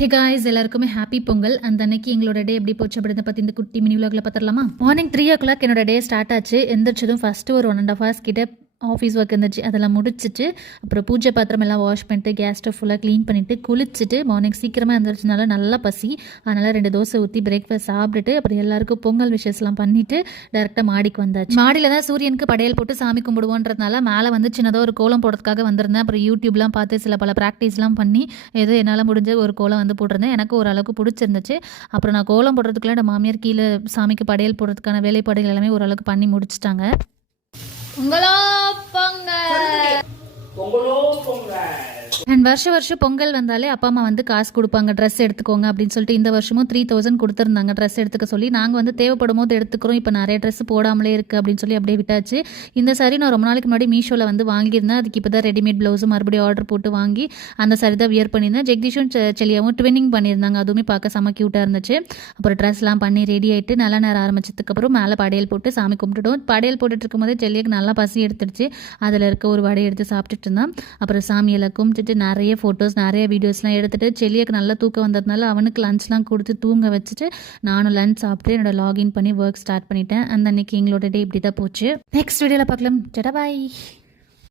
Hey guys, எல்லாருக்குமே happy Pongal. அந்த அன்னைக்கு எங்களோட டே எப்படி போச்சு அப்படின்றத பற்றி இந்த குட்டி மினி விலாகில் பார்த்துடலாமா? மார்னிங் 3 o'clock என்னோட டே ஸ்டார்ட் ஆச்சு. எந்திரிச்சதும் ஃபஸ்ட்டு ஒரு 1.5 hours கிட்ட ஆஃபீஸ் ஒர்க் இருந்துச்சு. அதெல்லாம் முடிச்சுட்டு அப்புறம் பூஜை பாத்திரம் எல்லாம் வாஷ் பண்ணிட்டு கேஸ் ஸ்டவ் ஃபுல்லாக க்ளீன் பண்ணிவிட்டு குளிச்சுட்டு மார்னிங் சீக்கிரமாக இருந்துச்சுனால நல்லா பசி. அதனால் 2 தோசை ஊற்றி பிரேக்ஃபாஸ்ட் சாப்பிட்டுட்டு அப்புறம் எல்லாருக்கும் பொங்கல் விஷயஸ்லாம் பண்ணிவிட்டு டேரெக்டாக மாடிக்கு வந்தாச்சு. மாடியில் தான் சூரியனுக்கு படையல் போட்டு சாமி கும்பிடுவோன்றதுனால மேலே வந்து சின்னதாக ஒரு கோலம் போடுறதுக்காக வந்திருந்தேன். அப்புறம் யூடியூப்லாம் பார்த்து சில பல ப்ராக்டிஸ்லாம் பண்ணி ஏதோ என்னால் முடிஞ்ச ஒரு கோலம் வந்து போட்டிருந்தேன். எனக்கு ஓரளவுக்கு பிடிச்சிருந்துச்சு. அப்புறம் நான் கோலம் போடுறதுக்குள்ள என் மாமியார் கீழே சாமிக்கு படையல் போடுறதுக்கான வேலைப்பாடுகள் எல்லாமே ஓரளவுக்கு பண்ணி முடிச்சிட்டாங்க. பொங்கலோ பொங்கல். பொங்கலோ பொங்கல். அண்ட் வருஷம் பொங்கல் வந்தாலே அப்பா அம்மா வந்து காசு கொடுப்பாங்க, ட்ரெஸ் எடுத்துக்கோங்க அப்படின்னு சொல்லிட்டு. இந்த வருஷமும் 3000 கொடுத்துருந்தாங்க ட்ரெஸ் எடுத்துக்க சொல்லி. நாங்கள் வந்து தேவைப்படும் போது எடுத்துக்கிறோம். இப்போ நிறைய ட்ரெஸ் போடாமலே இருக்குது அப்படின்னு சொல்லி அப்படியே விட்டாச்சு. இந்த சாரி நான் ரொம்ப நாளைக்கு முன்னாடி மீஷோவில் வந்து வாங்கியிருந்தேன். அதுக்கு இப்போ தான் ரெடிமேட் ப்ளவுஸும் மறுபடியும் ஆர்டர் போட்டு வாங்கி அந்த சாரி தான் வியர் பண்ணியிருந்தேன். ஜெகதீஷும் செல்லியாவும் ட்வின்னிங் பண்ணியிருந்தாங்க. அதுவுமே பார்க்க செம்ம க்யூட்டாக இருந்துச்சு. அப்புறம் ட்ரெஸ்லாம் பண்ணி ரெடி ஆகிட்டு நல்ல நேரம் ஆரம்பிச்சதுக்கப்புறம் மேலே படையல் போட்டு சாமி கும்பிட்டுட்டோம். படையல் போட்டுட்டு இருக்கும்போதே செல்லியாக்கு நல்லா பசி எடுத்துடுச்சு. அதில் இருக்க ஒரு வடையை எடுத்து சாப்பிட்டுட்டு இருந்தான். அப்புறம் சாமியெல்லாம் கும்பிட்டுட்டு நிறைய ஃபோட்டோஸ் நிறைய வீடியோஸ்லாம் எடுத்துகிட்டு செல்லியாக்கு நல்லா தூக்கம் வந்ததுனால அவனுக்கு லஞ்ச்லாம் கொடுத்து தூங்க வச்சுட்டு நானும் லஞ்ச் சாப்பிட்டு என்னோட லாகின் பண்ணி ஒர்க் ஸ்டார்ட் பண்ணிட்டேன். அந்த அன்னைக்கு எங்களோட டே இப்படி தான் போச்சு. நெக்ஸ்ட் வீடியோவில் பார்க்கலாம். டடா பாய்.